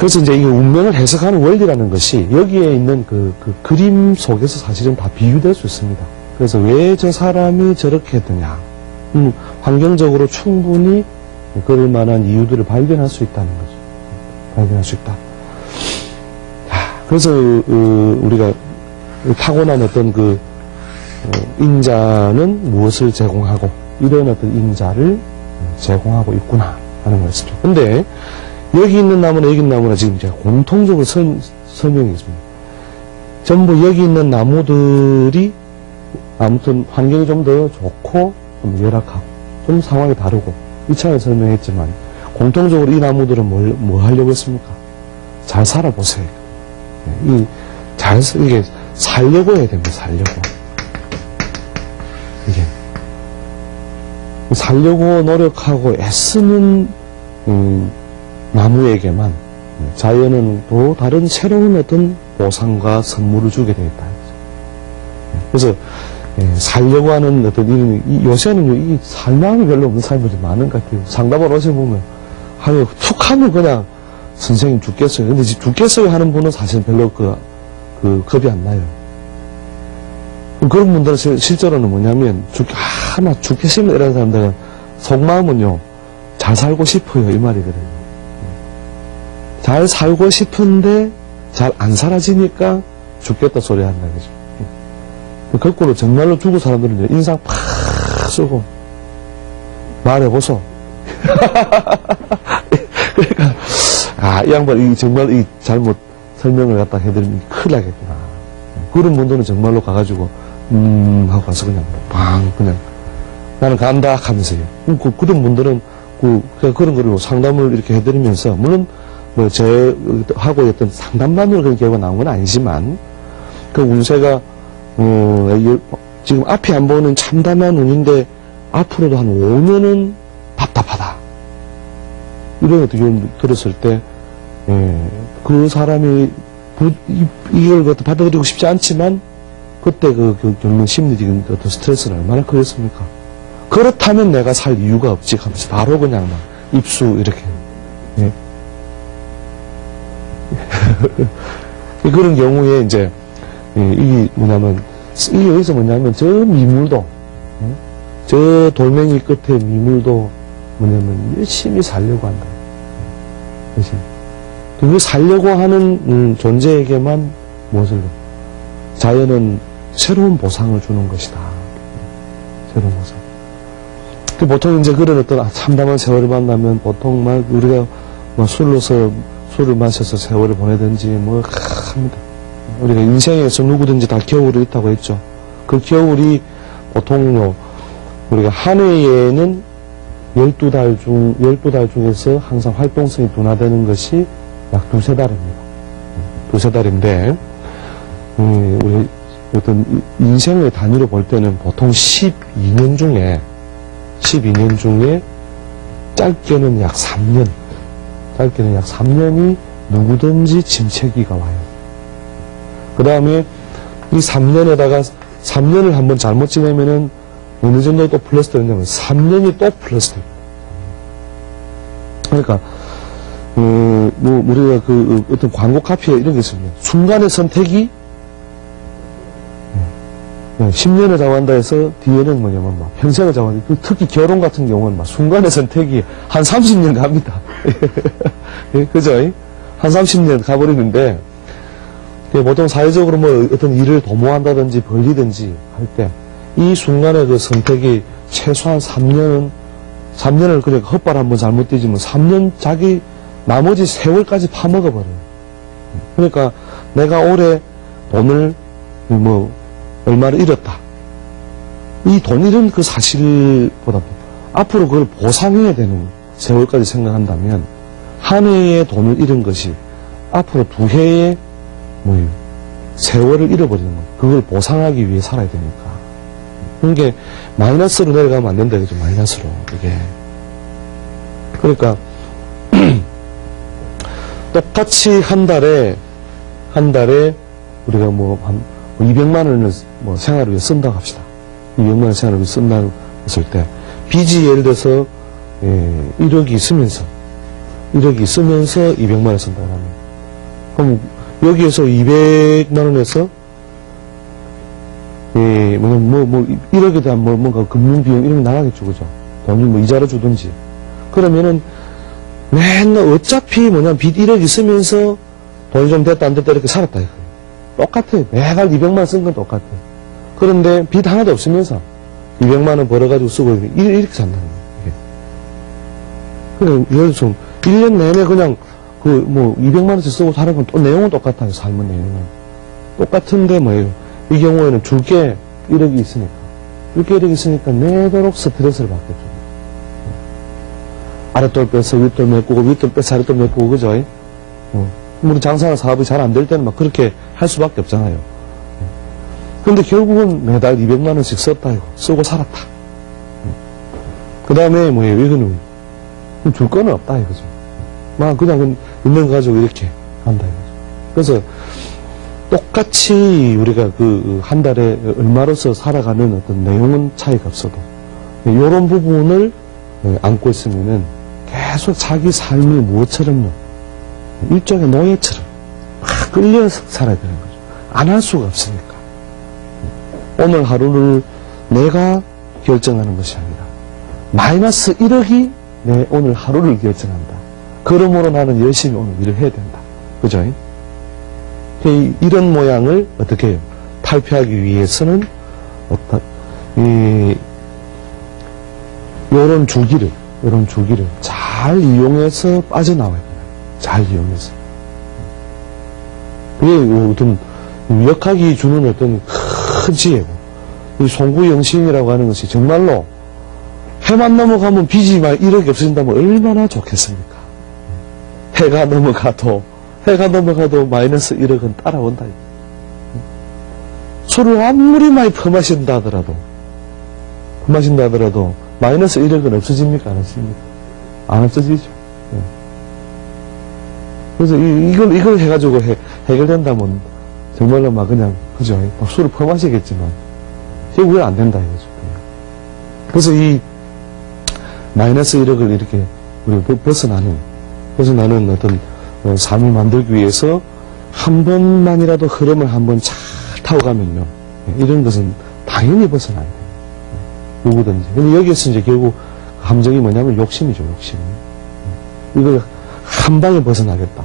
그래서 이제 이 운명을 해석하는 원리라는 것이 여기에 있는 그 그림 속에서 사실은 다 비유될 수 있습니다. 그래서 왜 저 사람이 저렇게 했느냐. 환경적으로 충분히 그럴 만한 이유들을 발견할 수 있다는 거죠. 발견할 수 있다. 그래서 우리가 타고난 어떤 인자는 무엇을 제공하고 이런 어떤 인자를 제공하고 있구나 하는 것이죠. 근데 여기 있는 나무나 여기 있는 나무나 지금 제가 공통적으로 설명이 있습니다. 전부 여기 있는 나무들이 아무튼 환경이 좀 더 좋고 좀 열악하고 좀 상황이 다르고 이 차에 설명했지만 공통적으로 이 나무들은 뭐 하려고 했습니까? 잘 살아보세요. 이게 살려고 해야 됩니다. 살려고. 이게 살려고 노력하고 애쓰는 나무에게만 자연은 또 다른 새로운 어떤 보상과 선물을 주게 되어 있다. 그래서 살려고 하는 어떤 이런 요새는요 이 살마음이 별로 없는 사람들이 많은 것 같아요. 상담을 오셔보면 툭 하면 그냥 선생님 죽겠어요. 근데 죽겠어요 하는 분은 사실 별로 겁이 안 나요. 그런 분들은 실제로는 뭐냐면 나 죽겠습니다 이런 사람들은 속마음은요 잘 살고 싶어요 이 말이거든요. 잘 살고 싶은데 잘 안 사라지니까 죽겠다 소리 한다 그죠. 거꾸로 정말로 죽은 사람들은 인상 팍 쓰고 말해보소. 그러니까 이 양반 정말 잘못 설명을 갖다 해드리면 큰일 나겠구나. 그런 분들은 정말로 가가지고 하고 가서 그냥 그냥 나는 간다 하면서요. 그런 분들은 그런 거를 상담을 이렇게 해드리면서 물론 하고 있던 상담만으로 그런 결과가 나온 건 아니지만 그 운세가 지금 앞이 안 보이는 참담한 운인데 앞으로도 한 5년은 답답하다. 이런 것도 들었을 때 그 사람이 이걸 받아들이고 싶지 않지만 그때 겪는 심리적인 어떤 스트레스는 얼마나 크겠습니까? 그렇다면 내가 살 이유가 없지 하면서 바로 그냥 입수 이렇게 그런 경우에 이제 이게 뭐냐면 이게 여기서 뭐냐면 저 미물도 저 돌멩이 끝에 미물도 뭐냐면 열심히 살려고 한다. 열심히. 그 살려고 하는 존재에게만 무엇을 자연은 새로운 보상을 주는 것이다. 새로운 보상. 보통 이제 그런 어떤 참담한 세월을 만나면 보통 막 우리가 술을 마셔서 세월을 보내든지 합니다. 우리가 인생에서 누구든지 다 겨울이 있다고 했죠. 그 겨울이 보통요, 우리가 한 해에는 12달 중에서 항상 활동성이 둔화되는 것이 약 두세 달입니다. 두세 달인데, 우리 어떤 인생의 단위로 볼 때는 보통 12년 중에 짧게는 약 3년이 누구든지 침체기가 와요. 그 다음에 이 3년을 한번 잘못 지내면은 어느 정도 또 플러스 되냐면 3년이 또 플러스 됩니다. 그러니까, 우리가 어떤 광고 카피에 이런 게 있습니다. 순간의 선택이 10년을 잡아간다 해서 뒤에는 뭐냐면 평생을 잡아간다. 특히 결혼 같은 경우는 순간의 선택이 한 30년 갑니다. 그죠? 한 30년 가버리는데, 보통 사회적으로 어떤 일을 도모한다든지 벌리든지 할 때, 이 순간의 그 선택이 최소한 3년을 그냥 헛발 한번 잘못 뛰지면 3년 자기 나머지 세월까지 파먹어버려요. 그러니까 내가 올해 돈을 얼마를 잃었다. 이 돈 잃은 그 사실보다 앞으로 그걸 보상해야 되는 세월까지 생각한다면 한 해의 돈을 잃은 것이 앞으로 두 해의 세월을 잃어버리는 거예요. 그걸 보상하기 위해 살아야 되니까. 그게 마이너스로 내려가면 안 된다. 그죠? 마이너스로. 이게. 그러니까 똑같이 한 달에 우리가 한 200만 원을 생활을 위해 쓴다고 합시다. 200만 원 생활을 위해 쓴다고 했을 때 빚이 예를 들어서 1억이 있으면서 1억이 쓰면서 200만원 쓴다라면. 그럼 여기에서 200만원에서 1억에 대한 뭔가 금융비용 이런 게 나가겠죠, 그죠? 돈을 이자로 주든지. 그러면은 맨날 어차피 빚 1억 있으면서 돈이 좀 됐다 안 됐다 이렇게 살았다 이거예요. 똑같아요. 매달 200만원 쓴 건 똑같아요. 그런데 빚 하나도 없으면서 200만원 벌어가지고 쓰고 이렇게 산다는 거예요. 그냥 예를 들어서 1년 내내 그냥 200만원씩 쓰고 살아보면 또 내용은 똑같아요. 삶은 내용은. 똑같은데 이 경우에는 줄 게 1억이 있으니까. 줄 게 1억이 있으니까 내도록 스트레스를 받겠죠. 아랫돌 빼서 윗돌 메꾸고 윗돌 빼서 아랫돌 메꾸고 그죠? 우리 장사나 사업이 잘 안 될 때는 막 그렇게 할 수밖에 없잖아요. 근데 결국은 매달 200만원씩 썼다 이거. 쓰고 살았다. 그 다음에 이거는 줄 거는 없다 이거죠. 그냥 있는 거 가지고 이렇게 한다 이거죠. 그래서 똑같이 우리가 한 달에 얼마로서 살아가는 어떤 내용은 차이가 없어도 이런 부분을 안고 있으면은 계속 자기 삶이 무엇처럼요? 일종의 노예처럼 막 끌려서 살아야 되는 거죠. 안 할 수가 없으니까. 오늘 하루를 내가 결정하는 것이 아니라 마이너스 1억이 내 오늘 하루를 결정한다. 그러므로 나는 열심히 오늘 일을 해야 된다. 그죠? 이런 모양을 어떻게 해요? 탈피하기 위해서는 요런 주기를 잘 이용해서 빠져나와야 돼요. 잘 이용해서. 그게 어떤 역학이 주는 어떤 큰 지혜고, 이 송구영신이라고 하는 것이 정말로 해만 넘어가면 빚이 막 1억이 없어진다면 얼마나 좋겠습니까? 해가 넘어가도 마이너스 1억은 따라온다. 술을 아무리 많이 퍼마신다 하더라도 마이너스 1억은 없어집니까? 안 없어집니까? 안 없어지죠. 그래서 이걸 해가지고 해결된다면 정말로 그냥, 그죠? 술을 퍼마시겠지만, 결국엔 안 된다 이거죠. 그래서 이 마이너스 1억을 이렇게 우리 벗어나는 어떤 삶을 만들기 위해서 한 번만이라도 흐름을 한번 잘 타고 가면요. 이런 것은 당연히 벗어나야 돼요. 누구든지. 근데 여기에서 이제 결국 감정이 뭐냐면 욕심이죠, 욕심. 이걸 한 방에 벗어나겠다.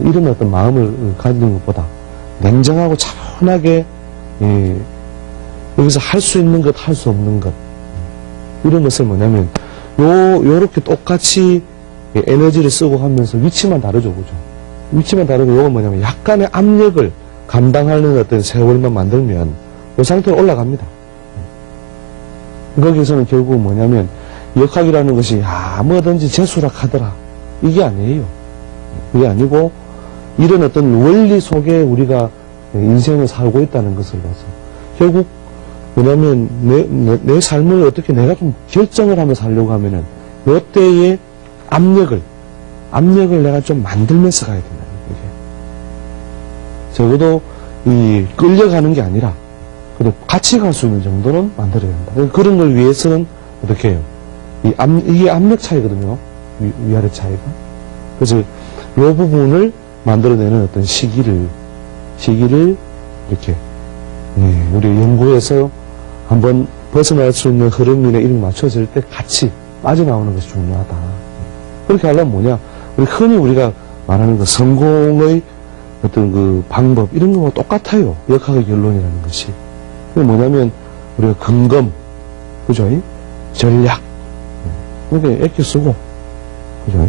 이런 어떤 마음을 가지는 것보다 냉정하고 차분하게, 여기서 할 수 있는 것, 할 수 없는 것. 이런 것을 뭐냐면, 요렇게 똑같이 에너지를 쓰고 하면서 위치만 다르죠, 그죠? 위치만 다르고 요건 뭐냐면 약간의 압력을 감당하는 어떤 세월만 만들면 이 상태로 올라갑니다. 거기서는 결국 뭐냐면 역학이라는 것이 뭐든지 재수락하더라. 이게 아니에요. 그게 아니고 이런 어떤 원리 속에 우리가 인생을 살고 있다는 것을 봐서 결국 뭐냐면 내 삶을 어떻게 내가 좀 결정을 하며 살려고 하면은 이때의 압력을 내가 좀 만들면서 가야 된다. 이게 적어도 이 끌려가는 게 아니라 그래도 같이 갈 수 있는 정도는 만들어야 된다. 그런 걸 위해서는 어떻게 해요? 이게 압력 차이거든요. 위아래 차이가. 그래서 이 부분을 만들어내는 어떤 시기를 이렇게 우리 연구에서 한번 벗어날 수 있는 흐름이나 이런 게 맞춰질 때 같이 빠져나오는 것이 중요하다. 그렇게 하려면 뭐냐? 흔히 우리가 말하는 그 성공의 어떤 그 방법, 이런 거와 똑같아요. 역학의 결론이라는 것이. 그게 뭐냐면, 우리가 근검, 그죠? 전략. 그러니까 아껴 쓰고, 그죠?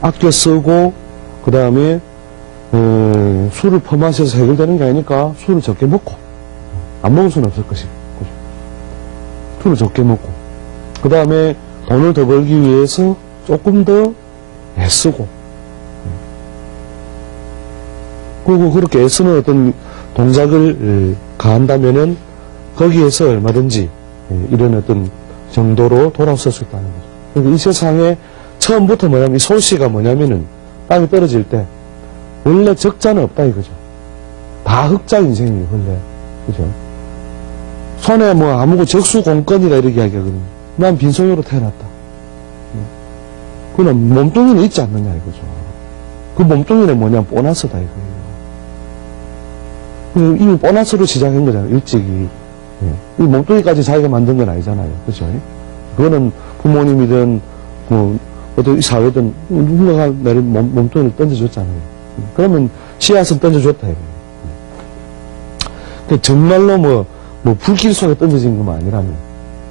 아껴 쓰고, 그 다음에, 술을 퍼마셔서 해결되는 게 아니니까 술을 적게 먹고, 안 먹을 수는 없을 것이고, 그죠? 술을 적게 먹고, 그 다음에 돈을 더 벌기 위해서 조금 더 애쓰고, 그리고 그렇게 애쓰는 어떤 동작을 가한다면은 거기에서 얼마든지 이런 어떤 정도로 돌아설 수 있다는 거죠. 그러니까 이 세상에 처음부터 뭐냐면 이 솔씨가 뭐냐면은 땅이 떨어질 때 원래 적자는 없다 이거죠. 다 흑자 인생이에요, 원래. 그죠? 손에 아무고 적수공권이다 이렇게 이야기하거든요. 난 빈손으로 태어났다. 그러나 몸뚱이는 있지 않느냐 이거죠. 그 몸뚱이는 뭐냐, 보너스다 이거예요. 이미 보너스로 시작한 거잖아요, 일찍이. 이 몸뚱이까지 자기가 만든 건 아니잖아요. 그죠? 그거는 부모님이든, 어떤 사회든 누군가가 내 몸뚱이를 던져줬잖아요. 그러면 씨앗은 던져줬다 이거예요. 정말로 불길 속에 던져진 것만 아니라면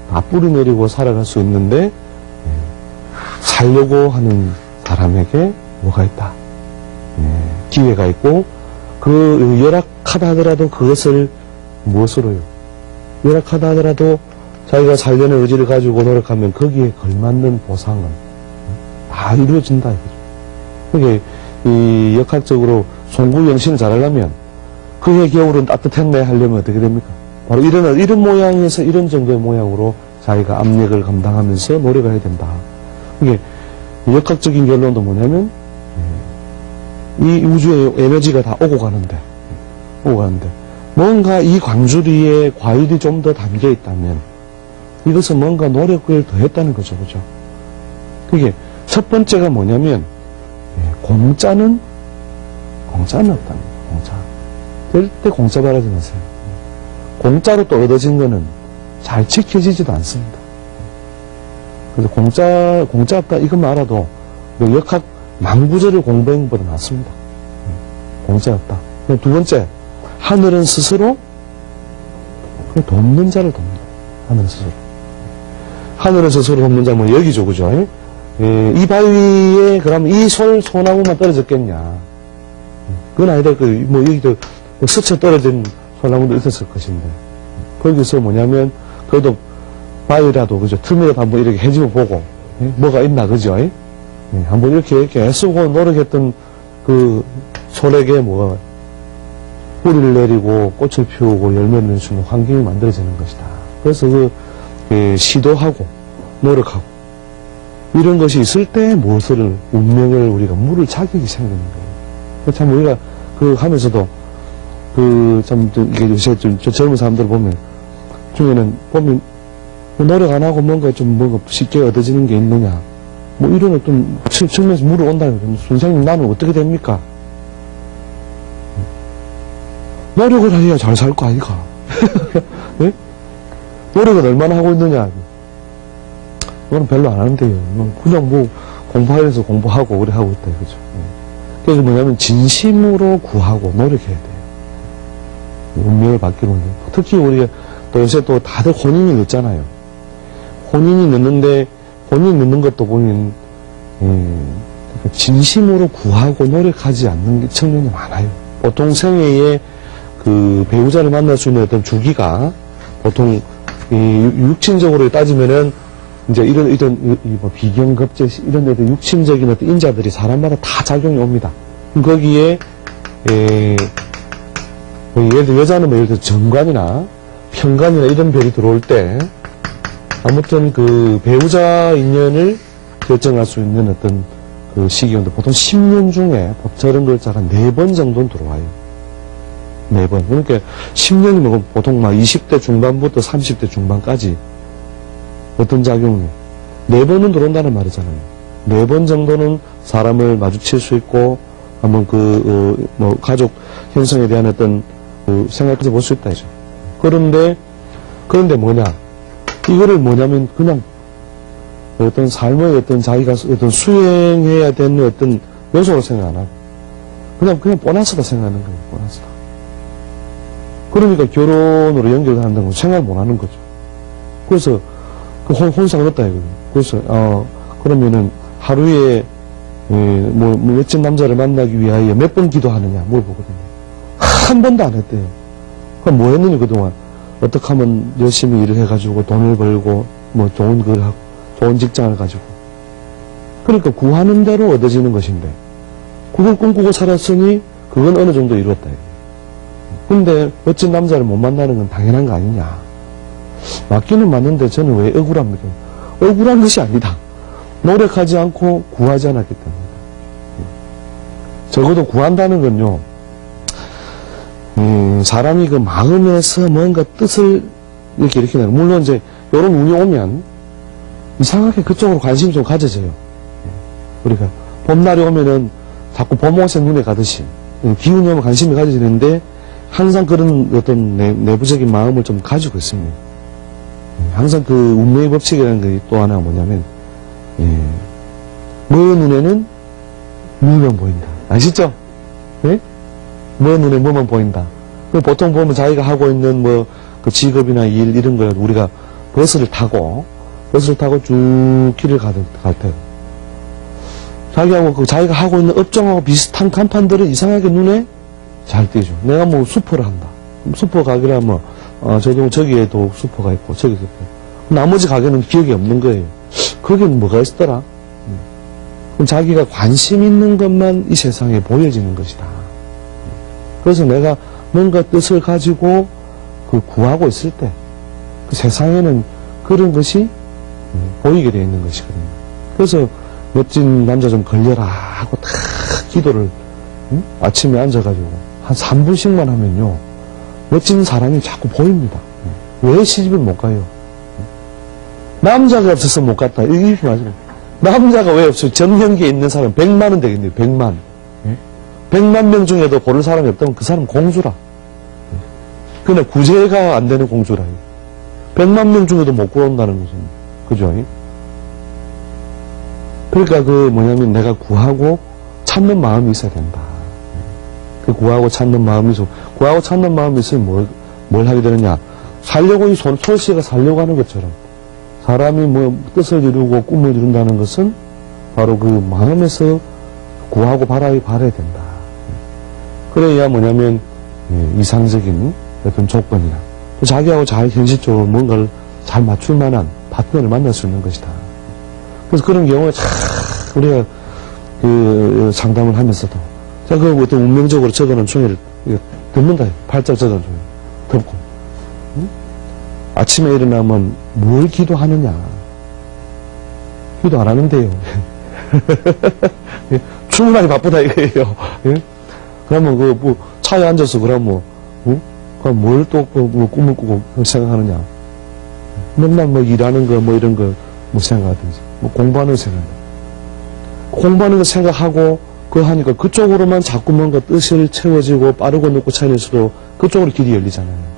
다 뿌리 내리고 살아갈 수 있는데, 살려고 하는 사람에게 뭐가 있다? 기회가 있고, 그 열악하다 하더라도 그것을 무엇으로요? 열악하다 하더라도 자기가 살려는 의지를 가지고 노력하면 거기에 걸맞는 보상은 다 이루어진다 이거죠. 그게 이 역학적으로 송구영신을 잘하려면 그해 겨울은 따뜻했네 하려면 어떻게 됩니까? 바로 이런 모양에서 이런 정도의 모양으로 자기가 압력을 감당하면서 노력을 해야 된다. 이게 역학적인 결론도 뭐냐면, 이 우주의 에너지가 다 오고 가는데 뭔가 이 광주리에 과일이 좀 더 담겨 있다면 이것은 뭔가 노력을 더 했다는 거죠. 그죠? 그게 첫 번째가 뭐냐면, 공짜는 없다는 거예요. 공짜. 절대 공짜 바라지 마세요. 공짜로 또 얻어진 거는 잘 지켜지지도 않습니다. 그래서 공짜 없다 이것만 알아도 역학 만구절을 공부한 것보다 낫습니다. 공짜 없다. 두 번째, 하늘은 스스로 돕는 자를 돕는다. 하늘은 스스로. 하늘은 스스로 돕는 자면 여기죠, 그죠? 이 바위에 그러면 이 소나무만 떨어졌겠냐? 그건 아니다. 여기도 스쳐 떨어진 소나무도 있었을 것인데. 거기서 뭐냐면, 그래도 바위라도, 그죠? 틈이라도 한번 이렇게 헤집어 보고, 뭐가 있나, 그죠? 한번 이렇게 애쓰고 노력했던 그 솔에게 뭐가 뿌리를 내리고 꽃을 피우고 열매를 내주는 환경이 만들어지는 것이다. 그래서 시도하고 노력하고 이런 것이 있을 때 무엇을 운명을 우리가 물을 자격이 생기는 거예요. 참 우리가 하면서도 이게 요새 저 젊은 사람들 보면 중에는 노력 안 하고 뭔가 쉽게 얻어지는 게 있느냐. 이런 어떤 측면에서 물어온다는 거죠. 선생님, 나는 어떻게 됩니까? 노력을 해야 잘 살 거 아닌가? 네? 노력을 얼마나 하고 있느냐? 그건 별로 안 하는데요. 그냥 공부하면서 공부하고, 그래 하고 있다, 그죠? 그래서 뭐냐면, 진심으로 구하고 노력해야 돼요. 운명을 받기로. 특히 우리가 또 요새 또 다들 혼인이 늦잖아요. 혼인이 늦는 것도 보면, 진심으로 구하고 노력하지 않는 측면이 많아요. 보통 생애에 배우자를 만날 수 있는 어떤 주기가 보통, 육친적으로 따지면은, 이제 이런 비경급제, 이런 데도 육친적인 어떤 인자들이 사람마다 다 작용이 옵니다. 거기에, 예를 들어 여자는 예를 들어 정관이나 편관이나 이런 별이 들어올 때, 아무튼 배우자 인연을 결정할 수 있는 어떤 시기인데 보통 10년 중에 저런 글자가 4번 정도는 들어와요. 4번. 그러니까 10년이면 보통 20대 중반부터 30대 중반까지 어떤 작용이 4번은 들어온다는 말이잖아요. 4번 정도는 사람을 마주칠 수 있고 한번 가족 형성에 대한 어떤 생각까지 볼 수 있다 이죠. 그런데 뭐냐? 이거를 뭐냐면 그냥 어떤 삶의 어떤 자기가 어떤 수행해야 되는 어떤 요소로 생각 안 하고 그냥 보너스다 생각하는 거예요. 보너스다. 그러니까 결혼으로 연결한다는 건 생각 못 하는 거죠. 그래서 혼상 얻었다 이거예요. 그래서 그러면은 하루에 멋진 남자를 만나기 위하여 몇 번 기도하느냐 물어보거든요. 한 번도 안 했대요. 그럼 뭐 했느냐 그동안. 어떻게 하면 열심히 일을 해가지고 돈을 벌고 좋은 걸 하고 좋은 직장을 가지고 그러니까 구하는 대로 얻어지는 것인데 그걸 꿈꾸고 살았으니 그건 어느 정도 이루었다. 근데 멋진 남자를 못 만나는 건 당연한 거 아니냐. 맞기는 맞는데 저는 왜 억울합니까? 억울한 것이 아니다. 노력하지 않고 구하지 않았기 때문에. 적어도 구한다는 건요. 사람이 마음에서 뭔가 뜻을 이렇게 내요. 물론 이제 이런 운이 오면 이상하게 그쪽으로 관심이 좀 가져져요. 우리가 봄날이 오면은 자꾸 봄옷의 눈에 가듯이 기운이 오면 관심이 가져지는데 항상 그런 어떤 내부적인 마음을 좀 가지고 있습니다. 항상 그 운명의 법칙이라는 게 또 하나가 뭐냐면 뭐 눈에는 뭐만 보인다. 아시죠? 예? 뭐 눈에 뭐만 보인다. 보통 보면 자기가 하고 있는 뭐 그 직업이나 일 이런 걸 우리가 버스를 타고 쭉 길을 갈 때 자기하고 그 자기가 하고 있는 업종하고 비슷한 간판들은 이상하게 눈에 잘 띄죠. 내가 뭐 슈퍼를 한다. 슈퍼 가게라 뭐 저기에도 슈퍼가 있고 저기도 있고 나머지 가게는 기억이 없는 거예요. 거기는 뭐가 있더라? 그럼 자기가 관심 있는 것만 이 세상에 보여지는 것이다. 그래서 내가 뭔가 뜻을 가지고 그 구하고 있을 때 그 세상에는 그런 것이 보이게 되어 있는 것이거든요. 그래서 멋진 남자 좀 걸려라 하고 다 기도를 아침에 앉아가지고 한 3분씩만 하면요 멋진 사람이 자꾸 보입니다. 왜 시집을 못 가요? 남자가 없어서 못 갔다. 이게 맞아요. 남자가 왜 없어요? 정년기에 있는 사람 100만은 되겠네요. 100만. 100만 명 중에도 고를 사람이 없다면 그 사람 공주라. 그러나 구제가 안 되는 공주라. 100만 명 중에도 못 구한다는 것은 그죠? 그러니까 그 뭐냐면 내가 구하고 찾는 마음이 있어야 된다. 그 구하고 찾는 마음이 있어. 구하고 찾는 마음이 있으면 뭘 하게 되느냐? 살려고 이 솔씨가 살려고 하는 것처럼 사람이 뭐 뜻을 이루고 꿈을 이룬다는 것은 바로 그 마음에서 구하고 바라야 된다. 그래야 뭐냐면 이상적인 어떤 조건이나 자기하고 잘 현실적으로 뭔가를 잘 맞출 만한 파트너를 만날 수 있는 것이다. 그래서 그런 경우에 참 우리가 그 상담을 하면서도 제가 그 어떤 운명적으로 적어놓은 종이를 덮는다. 팔짝 적어놓은 종이 덮고 아침에 일어나면 뭘 기도하느냐? 기도 안 하는데요. 충분하게 바쁘다 이거예요. 그러면 뭐 차에 앉아서 그럼 그럼 뭘 또 꿈을 꾸고 생각하느냐? 맨날 뭐 일하는 거 뭐 이런 거 뭐 생각하든지 뭐 공부하는 거 생각한다. 공부하는 거 생각하고 그거 하니까 그쪽으로만 자꾸 뭔가 뜻을 채워지고 빠르고 늦고 차이일수록 그쪽으로 길이 열리잖아요.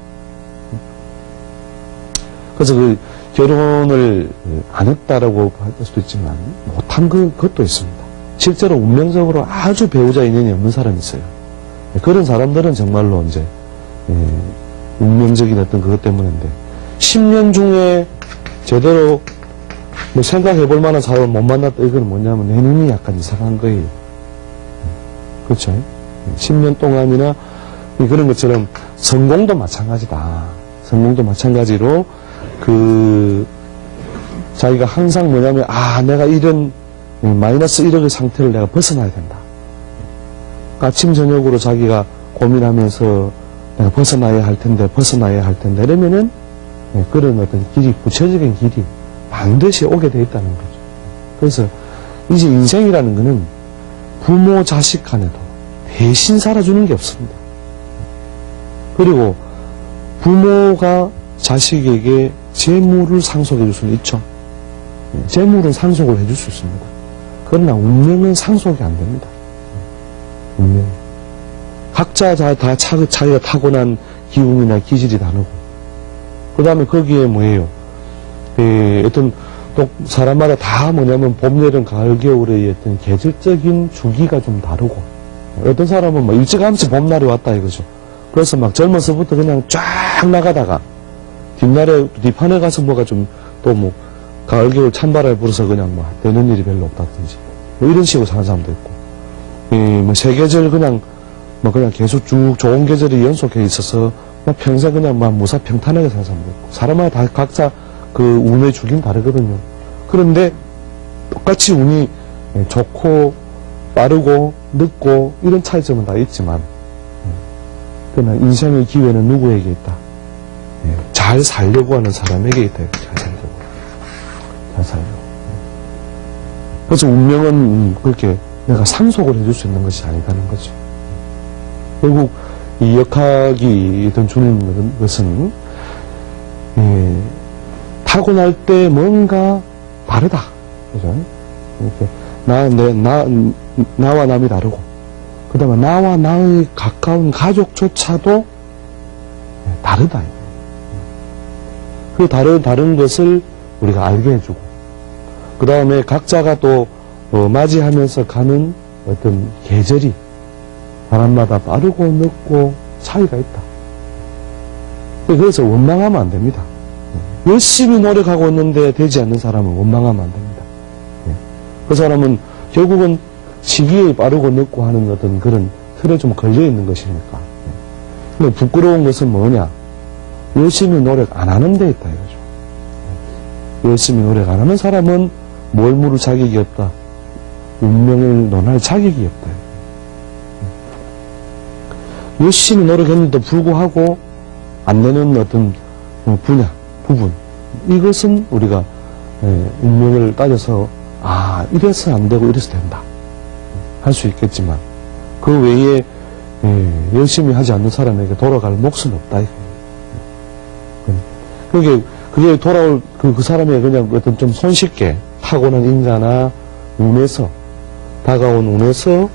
그래서 그 결혼을 안 했다라고 할 수도 있지만 못한 그것도 있습니다. 실제로 운명적으로 아주 배우자 인연이 없는 사람이 있어요. 그런 사람들은 정말로 이제 운명적인 어떤 그것 때문인데 10년 중에 제대로 뭐 생각해 볼 만한 사람을 못 만났다. 이건 뭐냐면 내 눈이 약간 이상한 거예요. 그렇죠? 10년 동안이나 그런 것처럼 성공도 마찬가지다. 성공도 마찬가지로 그 자기가 항상 뭐냐면 내가 이런 마이너스 1억의 상태를 내가 벗어나야 된다. 아침 저녁으로 자기가 고민하면서 내가 벗어나야 할 텐데 이러면은 그런 어떤 길이 구체적인 길이 반드시 오게 돼 있다는 거죠. 그래서 이제 인생이라는 거는 부모 자식 간에도 대신 살아주는 게 없습니다. 그리고 부모가 자식에게 재물을 상속해 줄 수는 있죠. 재물은 상속을 해줄 수 있습니다. 그러나 운명은 상속이 안 됩니다. 운명. 각자 다 자기가 타고난 기운이나 기질이 다르고, 그 다음에 거기에 뭐예요? 어떤 또 사람마다 다 뭐냐면 봄, 여름, 가을, 겨울의 어떤 계절적인 주기가 좀 다르고, 어떤 사람은 뭐 일찌감치 봄날이 왔다 이거죠. 그래서 막 젊어서부터 그냥 쫙 나가다가 뒷판에 가서 뭐가 좀 또 뭐 가을, 겨울 찬바람이 불어서 그냥 뭐 되는 일이 별로 없다든지 뭐 이런 식으로 사는 사람도 있고, 뭐 세 계절 그냥 계속 쭉 좋은 계절이 연속해 있어서 뭐 평생 그냥 막 무사평탄하게 사는 사람도 있고, 사람마다 다 각자 그 운의 주기는 다르거든요. 그런데 똑같이 운이 좋고 빠르고 늦고 이런 차이점은 다 있지만, 그러나 인생의 기회는 누구에게 있다? 잘 살려고 하는 사람에게 있다. 잘 살려고. 그래서 운명은 그렇게 내가 상속을 해줄 수 있는 것이 아니다는 거죠. 결국 이 역학이 주는 것은 타고날 때 뭔가 다르다. 그죠? 이렇게 나와 남이 다르고, 그 다음에 나와 나의 가까운 가족조차도 다르다. 그 다른 것을 우리가 알게 해주고, 그 다음에 각자가 또 맞이하면서 가는 어떤 계절이 사람마다 빠르고 늦고 차이가 있다. 그래서 원망하면 안 됩니다. 열심히 노력하고 있는데 되지 않는 사람은 원망하면 안 됩니다. 그 사람은 결국은 시기에 빠르고 늦고 하는 어떤 그런 틀에 좀 걸려있는 것이니까. 근데 부끄러운 것은 뭐냐? 열심히 노력 안 하는 데 있다 이거죠. 열심히 노력 안 하는 사람은 뭘 물을 자격이 없다. 운명을 논할 자격이 없다. 열심히 노력했는데도 불구하고 안 되는 어떤 부분, 이것은 우리가 운명을 따져서 이래서 안 되고 이래서 된다 할 수 있겠지만, 그 외에 열심히 하지 않는 사람에게 돌아갈 몫은 없다. 그게 돌아올 그 사람의 그냥 어떤 좀 손쉽게 타고난 인자나 운에서, 다가온 운에서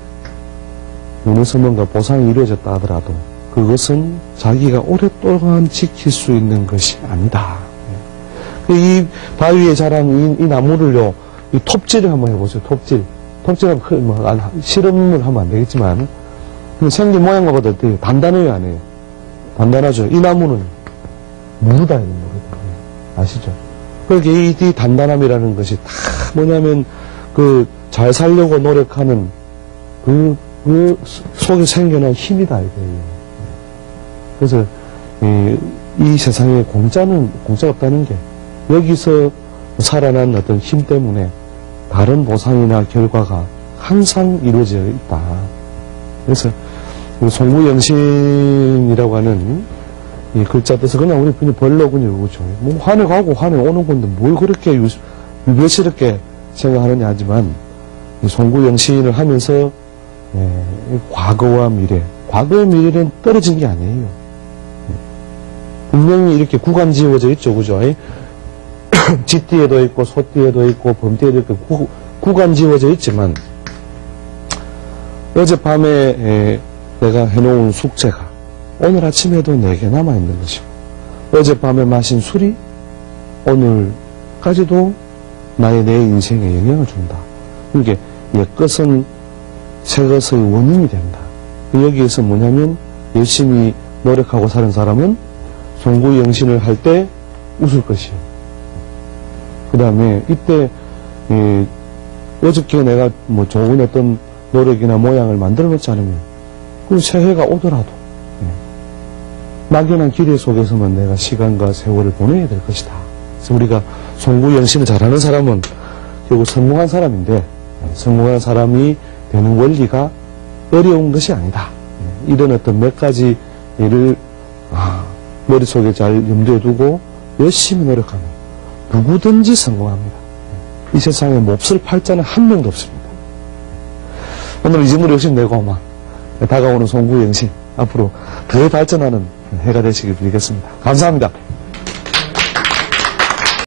뭔가 보상이 이루어졌다 하더라도 그것은 자기가 오랫동안 지킬 수 있는 것이 아니다. 이 바위에 자란 이 나무를요, 이 톱질을 한번 해보세요. 톱질하면 실험을 하면 안 되겠지만, 생긴 모양과 보다 되게 단단해요, 안 해요? 단단하죠. 이 나무는 무르다, 이런 거거든요. 아시죠? 그렇게 이 단단함이라는 것이 다 뭐냐면, 잘 살려고 노력하는 그 속에 생겨난 힘이다, 이거예요. 그래서, 이 세상에 공짜가 없다는 게, 여기서 살아난 어떤 힘 때문에 다른 보상이나 결과가 항상 이루어져 있다. 그래서 송구영신이라고 하는 이 글자 뜻은 그냥 우리 벌러군요, 그렇죠. 뭐 환에 가고 환에 오는 건데 뭘 그렇게 유별스럽게 생각하느냐 하지만, 이 송구영신을 하면서 과거와 과거의 미래는 떨어진 게 아니에요. 분명히 이렇게 구간 지어져 있죠, 그죠? 쥐띠에도 있고 소띠에도 있고 범띠에도 있고 구간 지어져 있지만, 어젯밤에 내가 해놓은 숙제가 오늘 아침에도 내게 남아있는 것이고, 어젯밤에 마신 술이 오늘까지도 내 인생에 영향을 준다. 이게 옛것은 새것의 원인이 된다. 여기에서 뭐냐면, 열심히 노력하고 사는 사람은 송구영신을 할 때 웃을 것이요. 그 다음에 이때 어저께 내가 뭐 좋은 어떤 노력이나 모양을 만들어 놓지 않으면 그 새해가 오더라도 막연한 기대 속에서만 내가 시간과 세월을 보내야 될 것이다. 그래서 우리가 송구영신을 잘하는 사람은 결국 성공한 사람인데, 성공한 사람이 되는 원리가 어려운 것이 아니다. 이런 어떤 몇 가지 일을 머릿속에 잘 염두에 두고 열심히 노력하면 누구든지 성공합니다. 이 세상에 몹쓸 팔자는 한 명도 없습니다. 오늘 이 정도로 욕심내고 다가오는 송구영신 앞으로 더 발전하는 해가 되시길 빌겠습니다. 감사합니다.